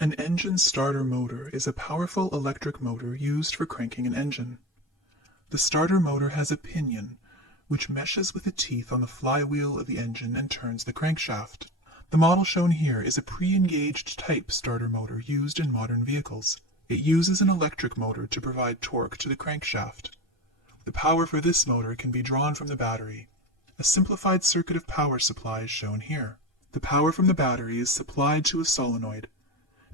An engine starter motor is a powerful electric motor used for cranking an engine. The starter motor has a pinion, which meshes with the teeth on the flywheel of the engine and turns the crankshaft. The model shown here is a pre-engaged type starter motor used in modern vehicles. It uses an electric motor to provide torque to the crankshaft. The power for this motor can be drawn from the battery. A simplified circuit of power supply is shown here. The power from the battery is supplied to a solenoid.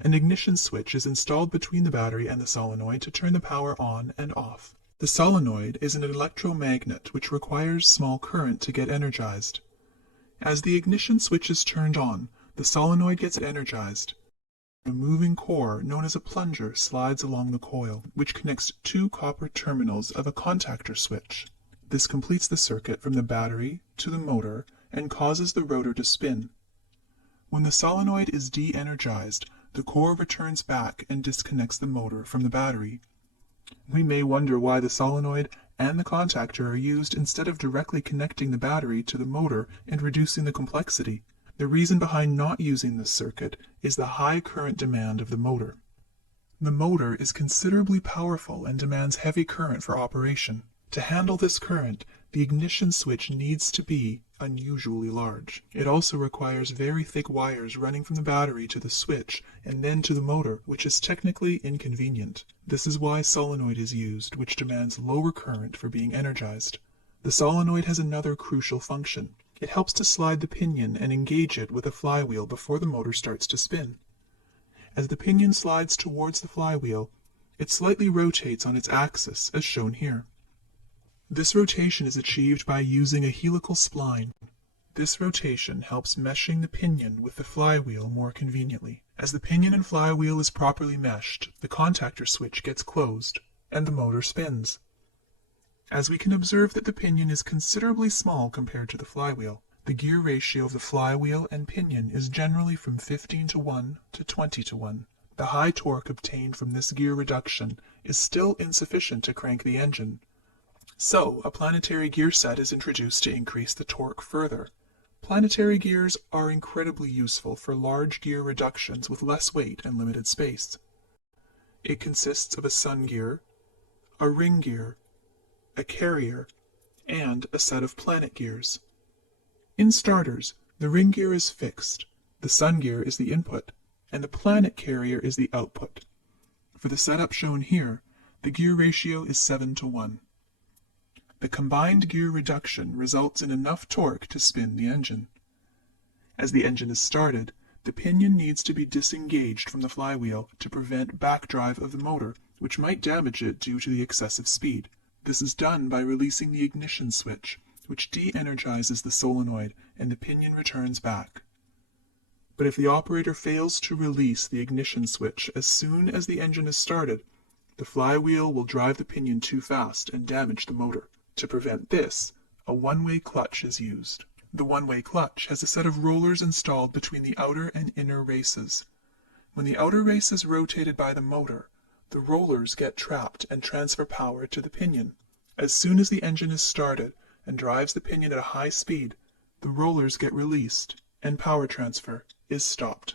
An ignition switch is installed between the battery and the solenoid to turn the power on and off. The solenoid is an electromagnet which requires small current to get energized. As the ignition switch is turned on, the solenoid gets energized. A moving core known as a plunger slides along the coil, which connects two copper terminals of a contactor switch. This completes the circuit from the battery to the motor and causes the rotor to spin. When the solenoid is de-energized, the core returns back and disconnects the motor from the battery. We may wonder why the solenoid and the contactor are used instead of directly connecting the battery to the motor and reducing the complexity. The reason behind not using this circuit is the high current demand of the motor. The motor is considerably powerful and demands heavy current for operation. To handle this current, the ignition switch needs to be unusually large. It also requires very thick wires running from the battery to the switch and then to the motor, which is technically inconvenient. This is why solenoid is used, which demands lower current for being energized. The solenoid has another crucial function. It helps to slide the pinion and engage it with a flywheel before the motor starts to spin. As the pinion slides towards the flywheel, it slightly rotates on its axis, as shown here. This rotation is achieved by using a helical spline. This rotation helps meshing the pinion with the flywheel more conveniently. As the pinion and flywheel is properly meshed, the contactor switch gets closed, and the motor spins. As we can observe that the pinion is considerably small compared to the flywheel, the gear ratio of the flywheel and pinion is generally from 15:1 to 20:1. The high torque obtained from this gear reduction is still insufficient to crank the engine. So, a planetary gear set is introduced to increase the torque further. Planetary gears are incredibly useful for large gear reductions with less weight and limited space. It consists of a sun gear, a ring gear, a carrier, and a set of planet gears. In starters, the ring gear is fixed, the sun gear is the input, and the planet carrier is the output. For the setup shown here, the gear ratio is 7:1. The combined gear reduction results in enough torque to spin the engine. As the engine is started, the pinion needs to be disengaged from the flywheel to prevent backdrive of the motor, which might damage it due to the excessive speed. This is done by releasing the ignition switch, which de-energizes the solenoid, and the pinion returns back. But if the operator fails to release the ignition switch as soon as the engine is started, the flywheel will drive the pinion too fast and damage the motor. To prevent this, a one-way clutch is used. The one-way clutch has a set of rollers installed between the outer and inner races. When the outer race is rotated by the motor, the rollers get trapped and transfer power to the pinion. As soon as the engine is started and drives the pinion at a high speed, the rollers get released and power transfer is stopped.